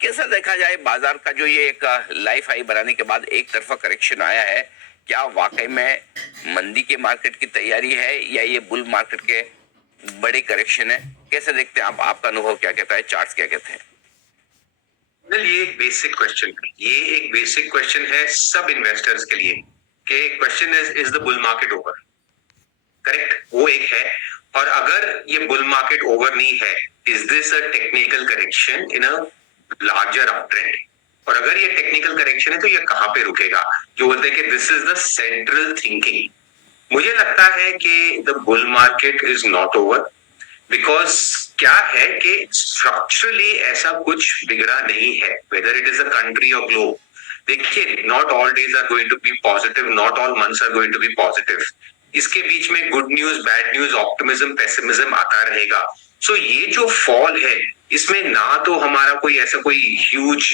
कैसा देखा जाए बाजार का जो ये एक लाइफ हाई बनाने के बाद एक तरफा करेक्शन आया है, क्या वाकई में मंदी के मार्केट की तैयारी है या ये बुल मार्केट के बड़े करेक्शन है? कैसे देखते हैं आप? आपका अनुभव क्या कहता है? चार्ट्स क्या कहते हैं? वेल, ये एक बेसिक क्वेश्चन है। ये एक बेसिक क्वेश्चन है सब इन्वेस्टर्स के लिए कि question is the bull market over? Correct, वो एक है। और अगर ये बुल मार्केट ओवर नहीं है, is this a technical correction in a larger up trend? और अगर ये टेक्निकल करेक्शन है तो ये कहां पे रुकेगा? जो बोलते हैं कि this is the central thinking. मुझे लगता है कि the bull market is not over, because क्या है कि स्ट्रक्चरली ऐसा कुछ बिगड़ा नहीं है, whether it is a country और ग्लोब। देखिए, not all days are going to be positive, not all months are going to be positive. इसके बीच में good news, bad news, optimism, pessimism आता रहेगा। सो ये जो फॉल है, इसमें ना तो हमारा कोई ऐसा कोई ह्यूज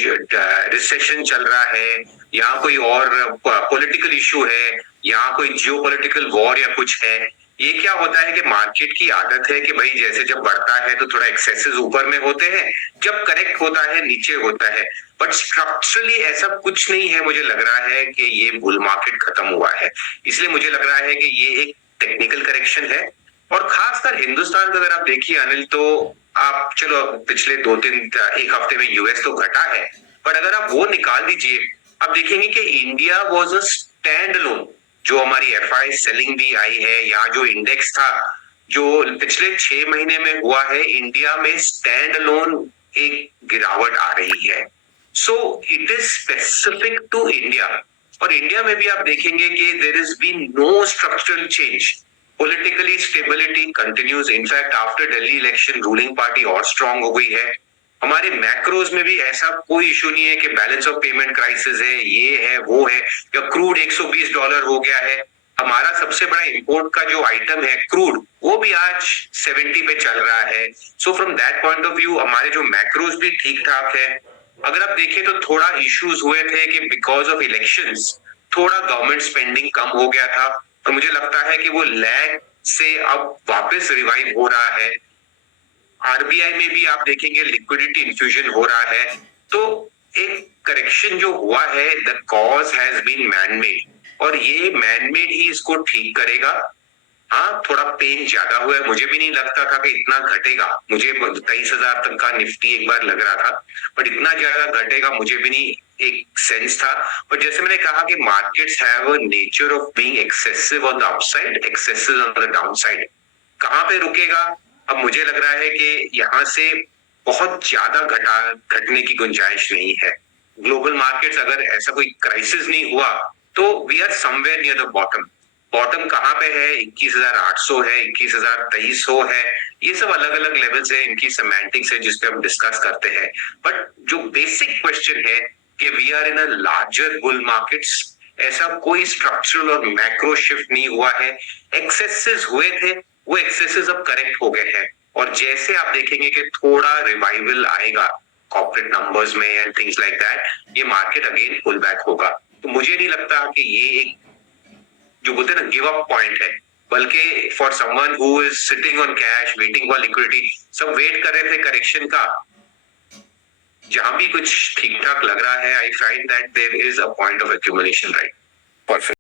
रिसेशन चल रहा है, या कोई और पॉलिटिकल इशू है, या कोई जियोपॉलिटिकल वॉर या कुछ है। ये क्या होता है कि मार्केट की आदत है कि भाई जैसे जब बढ़ता है तो थोड़ा एक्सेसेस ऊपर में होते हैं, जब करेक्ट होता है नीचे होता है। बट स्ट्रक्चरली ऐसा कुछ नहीं है। मुझे लग रहा है कि ये बुल मार्केट खत्म हुआ है। इसलिए मुझे लग रहा है कि ये एक टेक्निकल करेक्शन है। और खासकर हिंदुस्तान का अगर आप देखिए अनिल, तो आप चलो पिछले 2-3 एक हफ्ते में यूएस तो घटा है, बट अगर आप वो निकाल दीजिए, आप देखेंगे कि India was a stand alone. जो हमारी एफआई सेलिंग भी आई है, या जो इंडेक्स था जो पिछले 6 महीने में हुआ है, इंडिया में स्टैंड अलोन एक गिरावट आ रही है। So it is specific to India. और इंडिया में भी आप देखेंगे कि there is been no structural change. Politically stability continues. In fact after Delhi election ruling party और स्ट्रांग हो गई है। हमारे मैक्रोज में भी ऐसा कोई इशू नहीं है कि बैलेंस ऑफ पेमेंट क्राइसिस है, ये है वो है, या क्रूड $120 हो गया है। हमारा सबसे बड़ा इंपोर्ट का जो आइटम है क्रूड, वो भी आज 70 पे चल रहा है। So from that point of view हमारे जो मैक्रोज भी ठीक ठाक है। अगर आप देखें तो थोड़ा इश्यूज हुए थे कि बिकॉज ऑफ इलेक्शंस थोड़ा गवर्नमेंट स्पेंडिंग कम हो गया था, और मुझे लगता है कि वो लैग से अब वापस रिवाइव हो रहा है। आरबीआई में भी आप देखेंगे लिक्विडिटी इन्फ्यूजन हो रहा है। तो एक करेक्शन जो हुआ है, the cause has been manmade, और ये मैनमेड ही इसको ठीक करेगा। हाँ, थोड़ा पेन ज्यादा हुआ है। मुझे भी नहीं लगता था कि इतना घटेगा। मुझे 23,000 तक का निफ्टी एक बार लग रहा था, बट इतना ज्यादा घटेगा मुझे भी नहीं एक सेंस था। और जैसे मैंने कहा कि markets have a nature of being excessive on the upside, excessive on the downside. कहां पे रुकेगा? अब मुझे लग रहा है कि यहाँ से बहुत ज्यादा घटने की गुंजाइश नहीं है। ग्लोबल मार्केट्स अगर ऐसा कोई क्राइसिस नहीं हुआ तो we are somewhere near the bottom. Bottom कहाँ पे है? 21,800 है, 21,2300 है। ये सब अलग अलग लेवल्स है, इनकी सेमेंटिक्स है जिसपे हम डिस्कस करते हैं। बट जो बेसिक क्वेश्चन है कि we are in a larger bull markets, ऐसा कोई स्ट्रक्चरल और मैक्रो शिफ्ट नहीं हुआ है। एक्सेसेस हुए थे, वो एक्सेसेस अब करेक्ट हो गए हैं। और जैसे आप देखेंगे कि थोड़ा रिवाइवल आएगा कॉर्पोरेट नंबर्स में एंड थिंग्स लाइक दैट, ये मार्केट अगेन पुल बैक होगा। तो मुझे नहीं लगता कि ये एक जो बोलते हैं ना गिव अप पॉइंट है, बल्कि for someone who is sitting on cash waiting for liquidity, सब वेट कर रहे थे करेक्शन का। जहां भी कुछ ठीक ठाक लग रहा है, I find that there is a point of accumulation, right? Perfect.